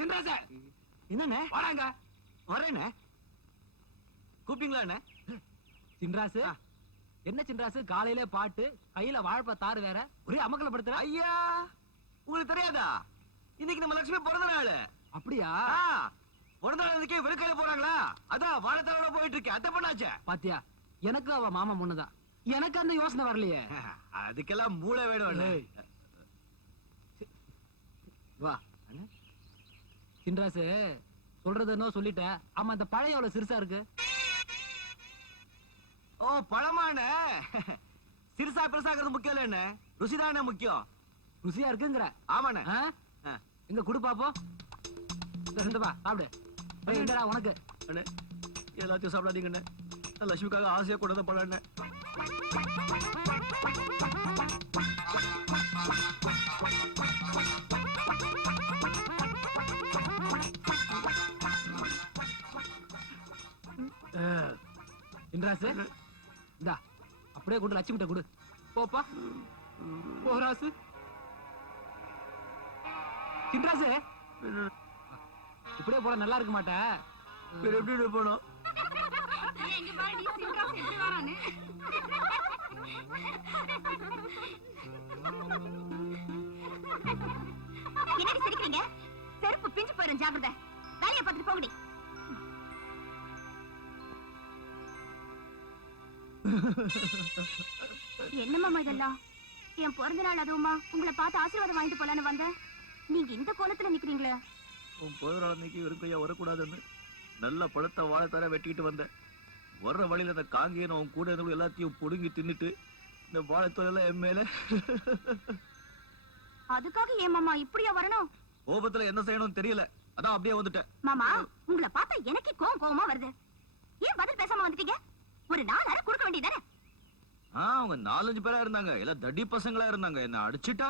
சின்ராச என்னண்ணே வராங்க. வரேண்ணே. கூப்பிட்டீங்களா அண்ணே? சின்ராசு என்ன சின்ராசு, காலையில பாட்டு, கையில வாழைப்ப தாறு வேற, ஒரே அமக்கலப்படுத்துற. ஐயா, உங்களுக்கு தெரியாதா? இன்னைக்கு நம்ம லட்சுமி பிறந்த நாள். அப்படியா? பிறந்த நாளுக்கே விழுக்கையில போறாங்களா? அதான் வாழைத்தாரோட போயிட்டு இருக்கேன். அத்தை பண்ணாச்சே பாத்தியா, எனக்கு அவ மாமா முன்னதான். எனக்கு அந்த யோசனை வரலையே. அதுக்கெல்லாம் மூளை வேணும். வா சின்ராசு, சொல்றது என்ன சொல்லிட்ட. ஆமா, இந்த பழைய எவ்வளவு சிறுசா இருக்கு? ஓ, பழமான சிறுசா பெருசாகிறது முக்கியம் இல்ல, என்ன ருசிதானே முக்கியம். ருசியா இருக்குங்கிற? ஆமாண்ணே. எங்க குடு பாப்போம். சாப்பிடு. என்னடா உனக்கு? அண்ணே, எல்லாத்தையும் சாப்பிடாதீங்க அண்ணே. லட்சுமிக்காக ஆசையா கூட தான் பழம். சின்ராசு, இந்தா அப்படியே கொண்டு லட்சுமி கிட்ட கொடு. போப்பா போ ராசு. சின்ராசு, இப்படியே போட நல்லா இருக்க மாட்டா. எப்படி போனோம்? என்னடி சிரிக்கிறீங்க? செருப்பு பிஞ்சு போயிரும், ஜாக்கிரதை. வேலையை பார்த்துட்டு போகடி. என்ன மாமா இதெல்லாம்? என் பிறந்த நாள் அதுவுமா உங்களை பார்த்து ஆசீர்வாதம் வாங்கிட்டு போலான்னு வந்தேன். நீங்க இந்த கோலத்துல நிக்கிறீங்களே. உன் பிறந்த நாள் அன்னைக்கு வெறும் கையா வரக்கூடாதுன்னு நல்ல பழத்தை வாழைத்தார வெட்டிக்கிட்டு வந்தேன். வர்ற வழியில அந்த காங்கியன் உன் கூட இருந்தவங்க எல்லாத்தையும் புடுங்கி தின்னுட்டு இந்த வாழைத்தோல என் மேல. அதுக்காக ஏன் மாமா இப்படியா வரணும்? கோபத்துல என்ன செய்யணும்னு தெரியல, அதான் அப்படியே வந்துட்டேன். மாமா, உங்களை பார்த்தா எனக்கே கோவமா வருது. ஏன் பதில் பேசாம வந்துட்டீங்க? ஒரு 4 அரை கொடுக்க வேண்டியதானே? அவங்க 4-5 பேரா இருந்தாங்க, எல்லாம் தடி பசங்களா இருந்தாங்க. என்ன அடிச்சுட்டா?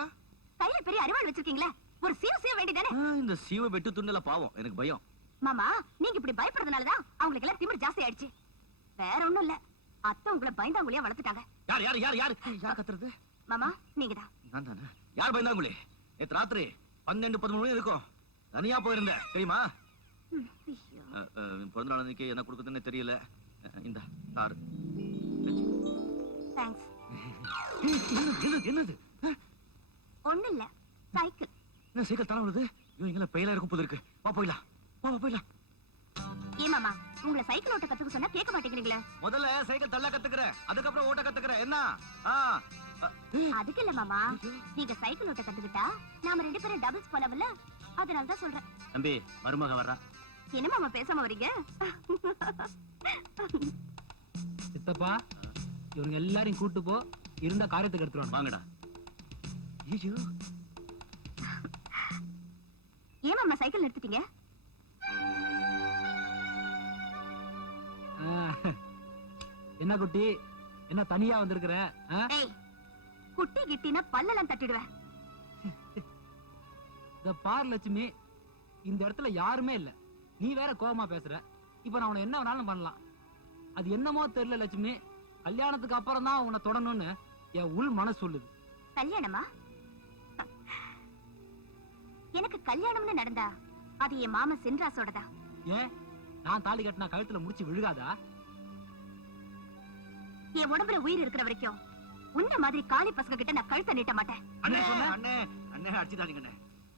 கையில பெரிய அரிவாள் வச்சிருக்கீங்களே, ஒரு சீவ வேண்டியதானே? இந்த சீவ வெட்டு துண்டல பாவம், எனக்கு பயம். மாமா, நீங்க இப்படி பயப்படுறதுனாலதான் அவங்களுக்கு எல்லாம் திமிரு ஜாஸ்தி ஆயிடுச்சு. வேற ஒண்ணும் இல்ல, அத்தை உங்களை பயந்தாங்குழியா வளர்த்துட்டாங்க. யார் யார் யார் யார் யார் கத்துறது? மாமா, நீங்கதான். நான் தானே. யார் பயந்தாங்குழி? நேத்து ராத்திரி 12-13 மணி இருக்கும், தனியா போயிருந்தேன் தெரியுமா? பிறந்த நாள் அன்னைக்கு என்ன கொடுக்குதுன்னு தெரியல. இந்த தாரு. தேங்க்ஸ். என்னது? ஒண்ணு இல்ல, சைக்கிள். என்ன சைக்கிள் தலை விழுது? இவங்க பெயிலா இருக்கும் போது இருக்கு. வா போயிடலாம், போயிடலாம். ஏன் மாமா, உங்களை சைக்கிள் ஓட்ட கத்துக்க சொன்னா கேட்க மாட்டேங்கிறீங்களா? முதல்ல சைக்கிள் தள்ள கத்துக்கிறேன், அதுக்கப்புறம் ஓட்ட கத்துக்கிறேன். என்ன? அதுக்கு இல்ல மாமா, நீங்க சைக்கிள் ஓட்ட கத்துக்கிட்டா நாம 2 பேரும் டபுள்ஸ் போலவல்ல, அதனாலதான் சொல்றேன். தம்பி, மருமக வர்றா. என்ன மாமா பேசாம வரீங்க? சித்தப்பா, இவங்க எல்லாரையும் கூட்டு போ, இருந்த காரியத்துக்கு எடுத்துருவாங்க. வாங்கடா. ஏன் மாமா சைக்கிள் நிறுத்திட்டீங்க? என்ன குட்டி, என்ன தனியா வந்திருக்கிற? குட்டி கிட்டினா பல்லெல்லாம் தட்டிடுவேன். இந்த பார் லட்சுமி, இந்த இடத்துல யாருமே இல்ல, நீ வேற கோபமா பேசுற. இப்ப நான் உன்னை என்ன வேணாலும் பண்ணலாம். அது என்னமோ தெரியல லட்சுமி, கல்யாணத்துக்கு அப்புறம் தான் உன்னை தொடணும்னு என் உள் மனசு சொல்லுது. கல்யாணமா? எனக்கு கல்யாணம்னு நடந்தா அது என் மாமா சின்ராசோடதா. ஏன், நான் தாலி கட்டினா கழுத்துல முடிச்சு விழுகாதா? என் உடம்புல உயிர் இருக்கிற வரைக்கும் உன்ன மாதிரி காளி பசங்க கிட்ட நான் கழுத்தை நீட்ட மாட்டேன். அண்ணே அண்ணே அண்ணே, அடிச்சுதானுங்க.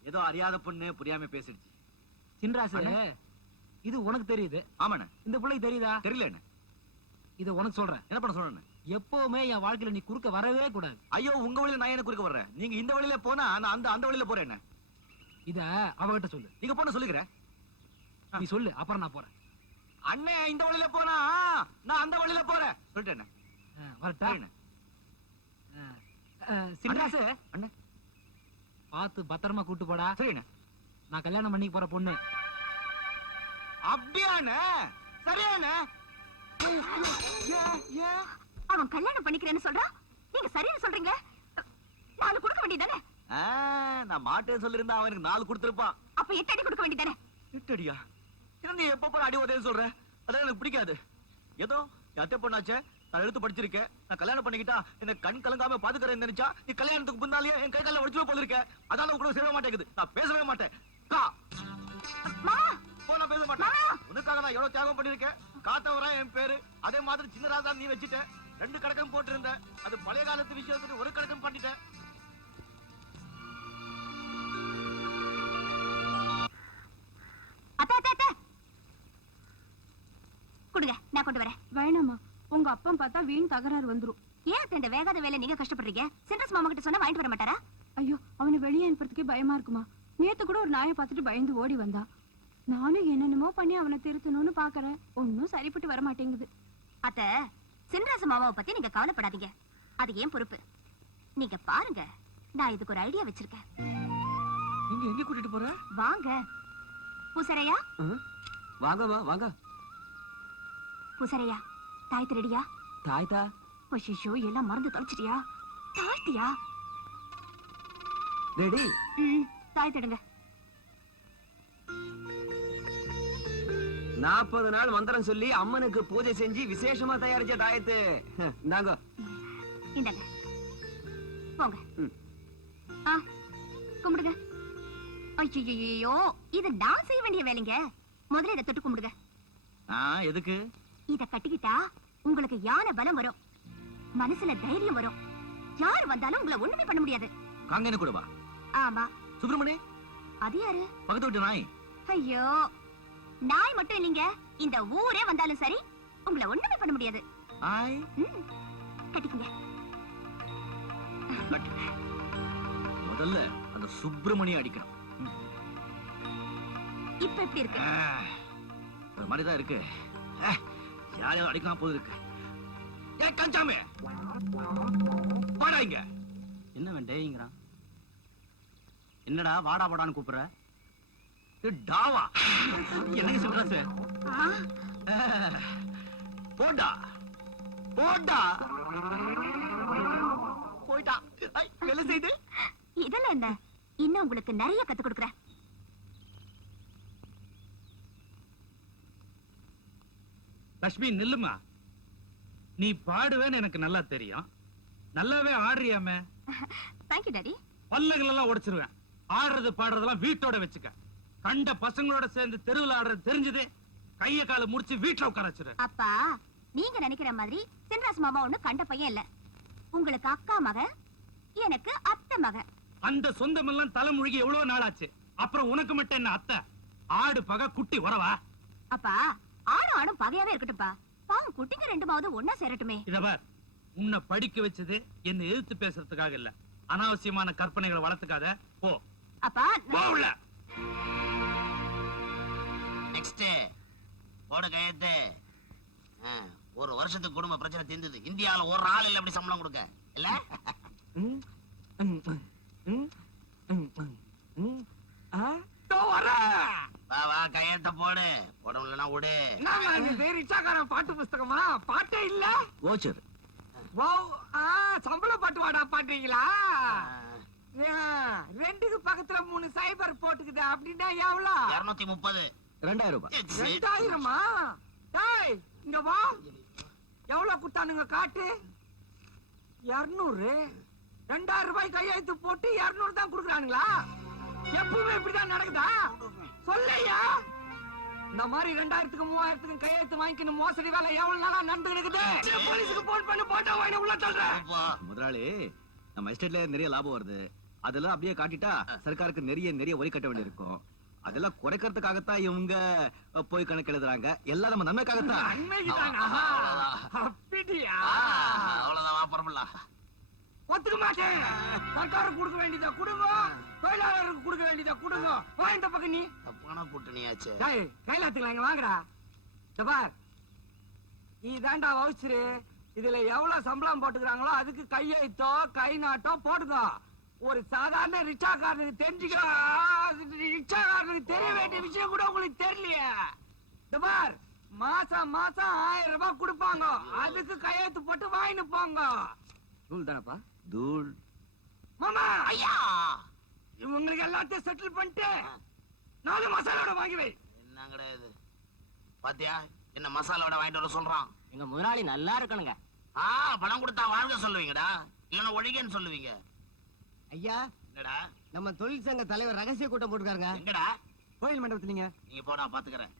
ஏதோ அறியாத பொண்ணு புரியாம பேசிடுச்சு. சின்ராசு, இது உனக்கு தெரியுது. ஆமாண்ணே. இந்த பிள்ளைக்கு தெரியுதா? தெரியல என்ன. இது உனக்கு சொல்றேன். என்ன பண்ண சொல்றேன்? எப்பவுமே என் வாழ்க்கையில நீ குறுக்க வரவே கூடாது. ஐயோ, உங்க வழியில நான் என்ன குறுக்க வர்றேன்? நீங்க இந்த வழியில போனா நான் அந்த வழியில போறேன். என்ன இத அவகிட்ட சொல்லு. நீங்க போன சொல்லுகிறேன். நீ சொல்லு, அப்புறம் நான் போறேன். அண்ணே, இந்த வழியில போனா நான் அந்த வழியில போறேன் சொல்லிட்டேன். வரட்டா? சின்ராசு, அண்ணே பார்த்து பத்திரமா கூட்டு போடா. சரிண்ணே. நான் கல்யாணம் பண்ணிக்க போற பொண்ணு. அப்படியாண்ணே? சரியாண்ணே. அவன் கல்யாணம் பண்ணிக்கிறேன்னு சொல்றான், நீங்க சரின்னு சொல்றீங்க. 4 கொடுக்க வேண்டியதானே? நான் மாட்டேன்னு சொல்லிருந்தா அவனுக்கு 4 கொடுத்திருப்பான். அப்ப 8 அடி கொடுக்க வேண்டியதானே? 8 அடியா? நீ எப்ப போற அடி உதவி சொல்ற? அதான் எனக்கு பிடிக்காது. ஏதோ அத்தை பொண்ணாச்சே, நான் எடுத்து படிச்சிருக்கேன். நான் கல்யாணம் பண்ணிக்கிட்டா என்ன கண் கலங்காம பாத்துக்கிறேன்னு நினைச்சா நீ கல்யாணத்துக்கு முன்னாலேயே என் கை கால ஒடிச்சுவே போல இருக்க. அதால கூட சேர மாட்டேங்குது. நான் பேசவே மாட்டேன். நான் எவ்வளவு தியாகம் பண்ணிருக்கேன். காத்தவரா என் பேரு. அதே மாதிரி சின்னராஜா நீ வச்சுட்ட. 2 கணக்கும் போட்டிருந்த. அது பழைய காலத்து விஷயத்துக்கு ஒரு கணக்கும் பண்ணிட்டேன். அத்தை அத்தை அத்தை கொடுங்க, நான் கொண்டு வரேன். வேணாமா, உங்க அப்பா பார்த்தா வீண் தகராறு வந்துரும். ஏன் அத்தை இந்த வேகாத வேலை நீங்க கஷ்டப்படுறீங்க? சென்ட்ரஸ் மாமா கிட்ட சொன்னா வாங்கிட்டு வர மாட்டாரா? ஐயோ, அவனை வெளியே அனுப்புறதுக்கே பயமா இருக்குமா. நேத்து கூட ஒரு நாயை பார்த்துட்டு பயந்து ஓடி வந்தா. நானும் என்னென்னமோ பண்ணி அவனை திருத்தணும்னு பாக்குறேன். ஒன்னும் சரிப்பட்டு வர மாட்டேங்குது. அத்தை, சென்ட்ரஸ் மாமாவை பத்தி நீங்க கவலைப்படாதீங்க. அது ஏன் பொறுப்பு. நீங்க பாருங்க, நான் இதுக்கு ஒரு ஐடியா வச்சிருக்கேன். நீங்க எங்க கூட்டிட்டு போற? வாங்க பூசரையா. வாங்கம்மா வாங்க. பூசரையா, தாய் திருடியா? தாய்தா ஐயோ, எல்லாம் மறந்து தொலைச்சிட்டியா? தாழ்த்தியா? ரெடி. தாய் தடுங்க. 40 நாள் மந்திரம் சொல்லி அம்மனுக்கு பூஜை செஞ்சு விசேஷமா தயாரிச்ச தாயத்து இந்தாங்க. இந்தாங்க, போங்க. கும்பிடுங்க. ஐயோ, இது நான் செய்ய வேண்டிய வேலைங்க. முதல்ல இதை தொட்டு கும்பிடுங்க. எதுக்கு? இத கட்டிக்கிட்டா உங்களுக்கு யானை பலம் வரும், மனசுல தைரியம் வரும். யாரு வந்தாலும் உங்களை ஒண்ணுமே பண்ண முடியாது. காங்கேன கூட வா. ஆமா. சுப்பிரமணி, அது யாரு? பக்கத்து வீட்டு நாய். ஐயோ, நாய் மட்டும் இல்லைங்க, இந்த ஊரே வந்தாலும் சரி உங்களை ஒண்ணுமே பண்ண முடியாது. கட்டிக்கங்க. முதல்ல அந்த சுப்பிரமணி அடிக்கணும். இப்ப எப்படி இருக்கு? ஒரு மாதிரிதான் இருக்கு. யாரையாவது அடிக்கலாம் போது இருக்கு. ஏன் கஞ்சாமே வாடா இங்க. என்ன வேண்டேங்கிறான்? என்னடா வாடா வாடான்னு கூப்பிடுற? டாவா என்னங்க சொல்ற சார்? போடா போடா போயிட்டா. வேலை செய்து இதெல்லாம் என்ன? இன்னும் உங்களுக்கு நிறைய கத்து கொடுக்குறேன். லட்சுமி நில்லுமா. நீ பாடுவேன்னு எனக்கு நல்லா தெரியும். நல்லாவே ஆடுறியாமே. Thank you daddy. பல்லுகள் எல்லாம் உடைச்சிருவேன். ஆடுறது பாடுறதெல்லாம் வீட்டோட வச்சுக்க. கண்ட பசங்களோட சேர்ந்து தெருவில் ஆடுறது தெரிஞ்சது கைய கால முடிச்சு வீட்டுல உட்கார வச்சிரு. அப்பா, நீங்க நினைக்கிற மாதிரி சென்ட்ராஸ் மாமா ஒண்ணு கண்ட பையன் இல்ல. உங்களுக்கு அக்கா மக, எனக்கு அத்தை மக. அந்த சொந்தம் எல்லாம் தலைமுழுகி எவ்வளவு நாள் ஆச்சு. அப்புறம் உனக்கு மட்டும் என்ன அத்தை? ஆடு பகை குட்டி உறவா? அப்பா, ஆடும் ஆடும் பகையாவே இருக்கட்டும்பா. பாவம் குட்டிங்க ரெண்டுமாவது ஒன்னா சேரட்டுமே. இத பார், உன்னை படிக்க வச்சது என்ன எதிர்த்து பேசுறதுக்காக இல்ல. அனாவசியமான கற்பனைகளை வளர்த்துக்காத. போ அப்பா. போல. நெக்ஸ்ட் போட கையெழுத்து. ஒரு வருஷத்துக்கு குடும்ப பிரச்சனை தீர்ந்தது. இந்தியாவில ஒரு ஆள் இல்ல அப்படி சம்பளம் கொடுக்க இல்ல. வா வா கையெழுத்த போடு. போட முடியலனா விடு. ரிச்சாக்காரன் பாட்டு புஸ்தகமா? பாட்டே இல்ல. ஓச்சர் சம்பள பாட்டு வாடா பாடுறீங்களா? 2க்கு பக்கத்துல 3 சைபர் போட்டுக்குது. அப்படின்னா எவ்வளவு? 230. 2000 ரூபாய். 2000மா? டேய் இங்க வா. எவ்வளவு குட்டானுங்க காட்டு. 200. 2000 ரூபாய் கையெழுத்து போட்டு 200 தான் குடுக்குறானுங்களா? எப்பவுமே இப்படிதான் நடக்குதா? சொல்லையா. இந்த மாதிரி 2000க்கு 3000க்கு கையெழுத்து வாங்கிக்கணும் மோசடி வேலை எவ்வளவு நாளா நடந்து இருக்குது. போலீஸுக்கு போன் பண்ணி போட்டோ வாங்கி உள்ள தள்ளுறேன். முதலாளி, நம்ம எஸ்டேட்ல நிறைய லாபம் வருது. அதெல்லாம் அப்படியே காட்டிட்டா சர்க்காருக்கு நிறைய வரி கட்ட வேண்டியிருக்கும். அதெல்லாம் குறைக்கிறதுக்காகத்தான் இவங்க போய் கணக்கு எழுதுறாங்க. எல்லாம் நம்ம நன்மைக்காகத்தான். அப்படியா? அவ்வளவுதான் வாப்பறமில்ல. ஒத்துக்க மாட்டேன். சர்க்காருக்கு கொடுக்க வேண்டியதா கொடுங்க, தொழிலாளருக்கு கொடுக்க வேண்டியதா கொடுங்க. வா இந்த பக்கம் நீ. தப்பான கூட்டணியாச்சு. கைலாத்துக்கலாம் இங்க வாங்கடா. பார், இதாண்டா வவுச்சரு. இதுல எவ்வளவு சம்பளம் போட்டுக்கிறாங்களோ அதுக்கு கையெழுத்தோ கை நாட்டோ போடுங்க. ஒரு சாதாரண ரிக்ஷாக்காரனுக்கு தெரிஞ்சுக்க, ரிக்ஷாக்காரனுக்கு தெரிய வேண்டிய விஷயம் கூட உங்களுக்கு தெரியலையே. பார், மாசம் 1000 ரூபாய் கொடுப்பாங்க. அதுக்கு கையெழுத்து போட்டு வாங்கிட்டு போங்க. தூள் தானப்பா? தூள். மாமா, ஐயா, இவங்களுக்கு எல்லாத்தையும் செட்டில் பண்ணிட்டு 4 மசாலோட வாங்கி வை. என்னங்கடா இது? பாத்தியா என்ன மசாலாவோட வாங்கிட்டு வர சொல்றான். எங்க முதலாளி நல்லா இருக்கணுங்க. பணம் கொடுத்தா வாழ்க சொல்லுவீங்கடா, இல்லன்னா ஒழிகன்னு சொல்லுவீங்க. ஐயா, என்னடா நம்ம தொழிற்சங்க தலைவர் ரகசிய கூட்டம் போட்டுருக்காருங்க. எங்கடா? கோயில் மண்டபத்துலங்க. நீங்க போ, நான் பாத்துக்கிறேன்.